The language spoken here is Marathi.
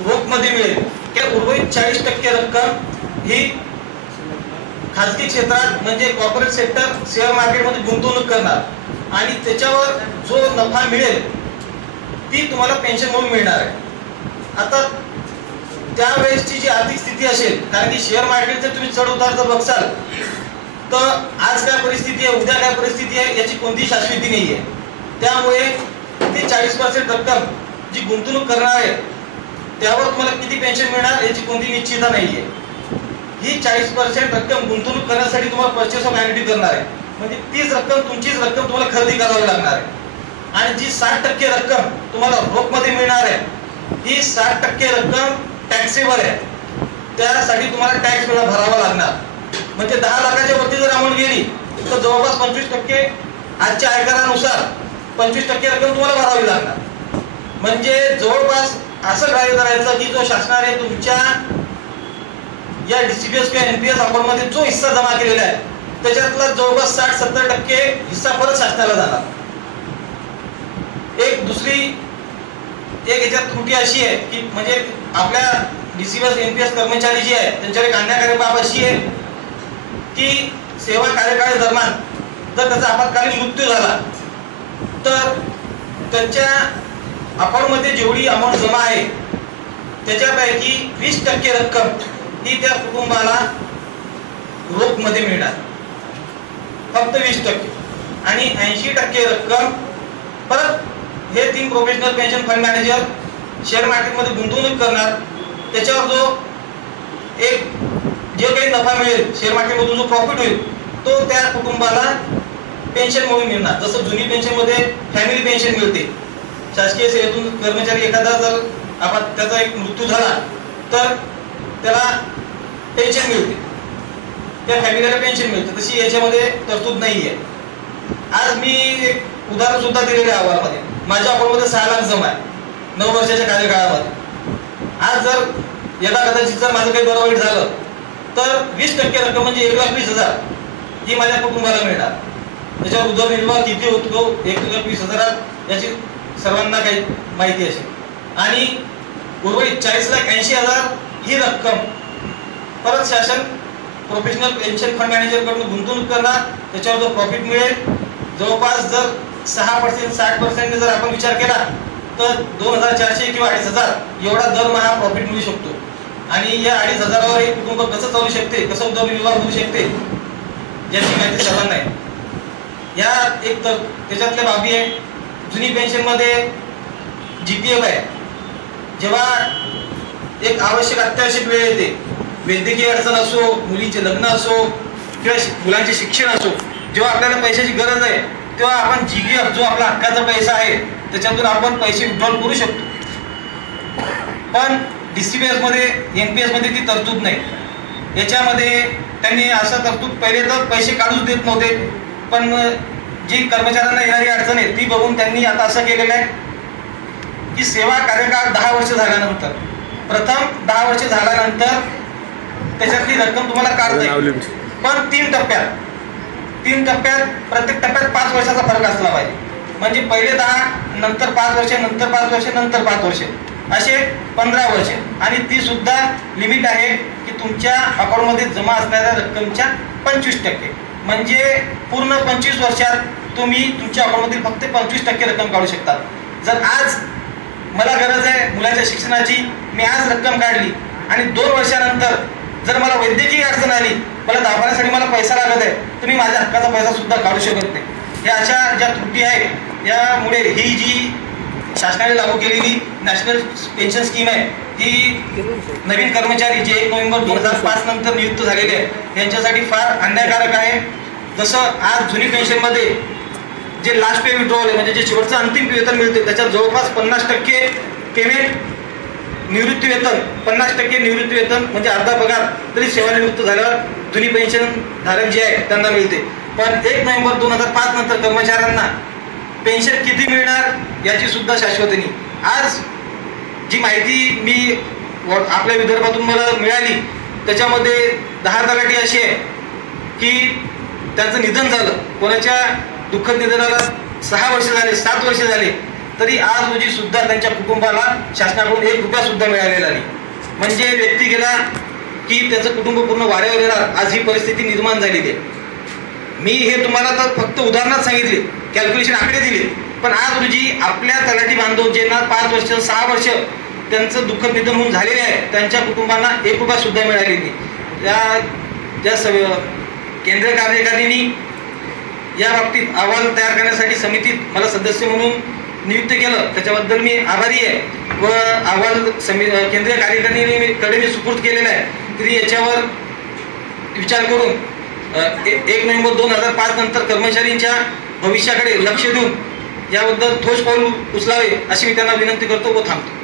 रोख मध्ये मिळेल की उर्वरित 40% रक्कम ही खाजगी क्षेत्रात म्हणजे कॉर्पोरेट सेक्टर शेअर मार्केटमध्ये गुंतवणूक करणार आणि त्याच्यावर जो नफा मिळेल ती तुम्हाला पेन्शन म्हणून मिळणार आहे. आता त्यावेळेसची जी आर्थिक स्थिती असेल, कारण की शेअर मार्केटचे तुम्ही चढ उतार जर बघसाल तर आज काय परिस्थिती आहे, उद्या काय परिस्थिती आहे याची कोणतीही शाश्वती नाही आहे. त्यामुळे ती 40% रक्कम जी गुंतवणूक करणार आहे त्यावर तुम्हाला किती पेन्शन मिळणार याची कोणती निश्चितता नाही आहे. ही 40% रक्कम गुंतवणूक करण्यासाठी तुम्हाला परचेस ऑफ अॅन्युटी करणार आहे, म्हणजे तीच रक्कम तुमचीच रक्कम तुम्हाला खरेदी करावी लागणार आहे. आणि जी 60% रक्कम तुम्हाला रोख मध्ये मिळणार आहे ही 60% रक्कम टॅक्सेबल आहे, त्यासाठी तुम्हाला टॅक्स भरावा लागणार. म्हणजे 10 लाखाच्या वरती जर अमाऊंट गेली तर जवळपास 25% आजच्या आयकरानुसार 25% रक्कम तुम्हाला भरावी लागणार. म्हणजे जवळपास असं कार्य करायचं की जो शासनाने तुमच्या या डीसीपीएस किंवा एनपीएस अकाउंट मध्ये जो हिस्सा जमा केलेला आहे त्याच्यातला जवळपास 60-70% हिस्सा परत शासनाला जाणार. एक याच्यात त्रुटी अशी आहे की म्हणजे आपल्या डीसीपीएस एनपीएस कर्मचारी जे आहे त्यांच्यावर एक अन्यायकारक बाब अशी आहे की सेवा कार्यकाळ दरम्यान जर त्याचा आपत्कालीन मृत्यू झाला तर त्यांच्या अकाउंट मध्ये जेवढी अमाऊंट जमा आहे त्याच्यापैकी 20% रक्कम ही त्या कुटुंबाला रोख मध्ये मिळणार, फक्त 20%. आणि 80% रक्कम परत हे 3 professional pension fund manager share मार्केटमध्ये गुंतवणूक करणार, त्याच्यावर जे काही नफा मिळेल शेअर मार्केटमधून जो प्रॉफिट होईल तो त्या कुटुंबाला पेन्शन म्हणून मिळणार. जसं जुनी पेन्शन मध्ये फॅमिली पेन्शन मिळते, शासकीय सेवेतून कर्मचारी एखादा जर त्याचा एक मृत्यू झाला तर त्याला पेन्शन मिळते, त्या फॅमिलीला पेन्शन मिळते, तशी याच्यामध्ये तरतूद नाहीये. आज मी एक उदाहरण सुद्धा दिलेलं आहे अहवालामध्ये. माझ्या अकाउंटमध्ये 6 लाख जमा आहे 9 वर्षाच्या कार्यकाळामध्ये. आज जर यदा कदाचित जर माझं काही बरं वाईट झालं तर 20% रक्कम म्हणजे 1,20,000 ही माझ्या कुटुंबाला मिळणार. त्याच्यावर उदरनिर्वाह किती होतो 1,20,000 याची सर्वांना काही माहिती असेल. आणि उर्वरित 40,80,000 ही रक्कम परत शासन प्रोफेशनल पेन्शन फंड मॅनेजर कडून गुंतवणूक करणार, त्याच्यावर जो प्रॉफिट मिळेल जवळपास जर 6% 60% जर आपण विचार केला तर 2,400 किंवा 2,500 एवढा दरमहा प्रॉफिट मिळू शकतो. आणि या 2,500 वर एक कुटुंब कसं चालू शकते, कसं उदरनिर्वाह होऊ शकते याची माहिती सर्वांना आहे. या एक तर त्याच्यातल्या बाबी आहे. जुनी पेन्शन मध्ये जीपीएफ आहे. जेव्हा एक आवश्यक अत्यावश्यक वेळ येते, वैद्यकीय अडचण असो, मुलीचे लग्न असो किंवा मुलांचे शिक्षण असो, जेव्हा आपल्याला पैशाची गरज आहे तेव्हा आपण जीपीएफ जो आपला हक्काचा पैसा आहे त्याच्यातून आपण पैसे विड्रॉल करू शकतो. पण डीसीपीएस मध्ये एनपीएस मध्ये ती तरतूद नाही. याच्यामध्ये त्यांनी असं तरतूद पहिले तर पैसे काढूच देत नव्हते, पण जी कर्मचाऱ्यांना येणारी अडचण आहे ती बघून त्यांनी आता असं केलेलं आहे की सेवा कार्यकाळ 10 वर्ष झाल्यानंतर प्रथम 10 वर्ष झाल्यानंतर त्याच्यातली रक्कम तुम्हाला काढता येईल, पण 3 टप्प्यात प्रत्येक टप्प्यात 5 वर्षाचा फरक असला पाहिजे. म्हणजे पहिले 10 नंतर 5 वर्ष नंतर 5 वर्ष नंतर 5 वर्ष असे 15 वर्ष. आणि ती सुद्धा लिमिट आहे की तुमच्या अकाउंटमध्ये जमा असणाऱ्या रक्कमच्या 25%. म्हणजे पूर्ण 25 वर्षात तुम्ही तुमच्या अकाउंटमधील फक्त 25% रक्कम काढू शकता. जर आज मला गरज आहे मुलाच्या शिक्षणाची, मी आज रक्कम काढली आणि 2 वर्षानंतर जर मला वैद्यकीय अडचण आली, मला दवाखान्यासाठी मला पैसा लागत आहे, तुम्ही माझ्या हक्काचा पैसा सुद्धा काढू शकत नाही. या अशा ज्या त्रुटी आहेत यामुळे ही जी शासनाने लागू केलेली नॅशनल पेन्शन स्कीम आहे ही नवीन कर्मचारी जे 1 नोव्हेंबर 2005 नंतर नियुक्त झालेले आहेत यांच्यासाठी फार अन्यायकारक आहे. जसं आज जुनी पेन्शन मध्ये जे लास्ट पे विड्रॉल आहे म्हणजे जे शेवटचं अंतिम वेतन मिळते त्याच्यात जवळपास 50% पेमेंट निवृत्ती वेतन, 50% निवृत्ती वेतन म्हणजे अर्धा पगार तरी सेवानिवृत्त झाल्यावर जुनी पेन्शन धारक जे आहे त्यांना मिळते. पण 1 नोव्हेंबर 2005 नंतर कर्मचाऱ्यांना पेन्शन किती मिळणार याची सुद्धा शाश्वती नाही. आज जी माहिती मी आपल्या विदर्भातून मला मिळाली त्याच्यामध्ये 10 तलाठी अशी आहे की त्यांचं निधन झालं, कोणाच्या दुःखद निधनाला 6 वर्ष झाले 7 वर्ष झाले तरी आज रोजी सुद्धा त्यांच्या कुटुंबाला शासनाकडून 1 रुपया सुद्धा मिळालेला नाही. म्हणजे व्यक्ती गेला की त्याचं कुटुंब पूर्ण वाऱ्यावर येणार, आज ही परिस्थिती निर्माण झाली. ते मी हे तुम्हाला तर फक्त उदाहरणात सांगितले, कॅल्क्युलेशन आकडे दिले. पण आज रोजी आपल्या तलाठी बांधव ज्यांना 5 वर्ष 6 वर्ष त्यांचं दुःखद निधन होऊन झालेले आहे, त्यांच्या कुटुंबांना 1 रुपया सुद्धा मिळालेली नाही. ज्या केंद्रीय कार्यकारिणी या बाबतीत अहवाल तयार करण्यासाठी समितीत मला सदस्य म्हणून नियुक्त केलं, त्याच्याबद्दल मी आभारी आहे. व अहवाल केंद्रीय कार्यकारिणीकडे मी सुपूर्द केलेला आहे. तरी याच्यावर विचार करून 1 नोव्हेंबर 2005 नंतर कर्मचाऱ्यांच्या भविष्याकडे लक्ष देऊन याबद्दल ठोस पाऊल उचलावे अशी मी त्यांना विनंती करतो व थांबतो.